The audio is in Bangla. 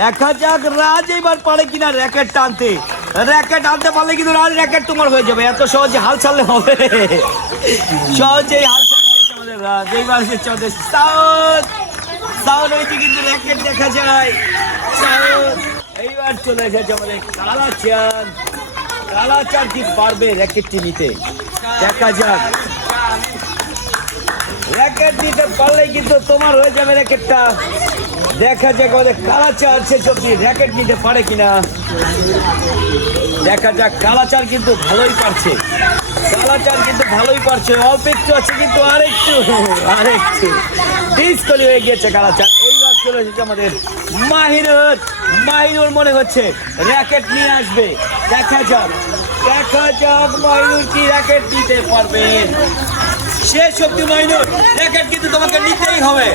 দেখা যাক রাজ এবার পারে কিনা র্যাকেট টানতে। র্যাকেট আনতে পারলে কিন্তু রাজ র্যাকেট তোমার হয়ে যাবে। এত সহজে হাল ছাড়লে হবে? সহজেই হাল ছাড়ে দিয়েছে আমাদের রাজ। এইবার হচ্ছে আমাদের সাউথ। সাউথ হয়েছে কিন্তু র্যাকেট দেখা যায়। সাউথ এইবার চলে এসেছে আমাদের কালাচাঁদ। কালাচাঁদ কি পারবে র্যাকেটটি নিতে? দেখা যাক। র্যাকেট নিতে পারলেই কিন্তু তোমার হয়ে যাবে র্যাকেটটা। দেখা যাক আমাদের কালাচাঁদ সে সবজি র্যাকেট নিতে পারে কিনা। দেখা যাক। কালাচাঁদ কিন্তু ভালোই পারছে। কালাচাঁদ কিন্তু ভালোই পারছে। অল্প একটু আছে কিন্তু আরেকটু ডিসকলি হয়ে গিয়েছে কালাচাঁদ। এইবার চলে এসেছে আমাদের মাহিনুর। মাহিনুর মনে হচ্ছে র্যাকেট নিয়ে আসবে। দেখা যাক। দেখা যাক মাহিনুর কি র্যাকেট নিতে পারবে। শেষ অব্দি মাহিনুর র্যাকেট কিন্তু তোমাকে নিতেই হবে।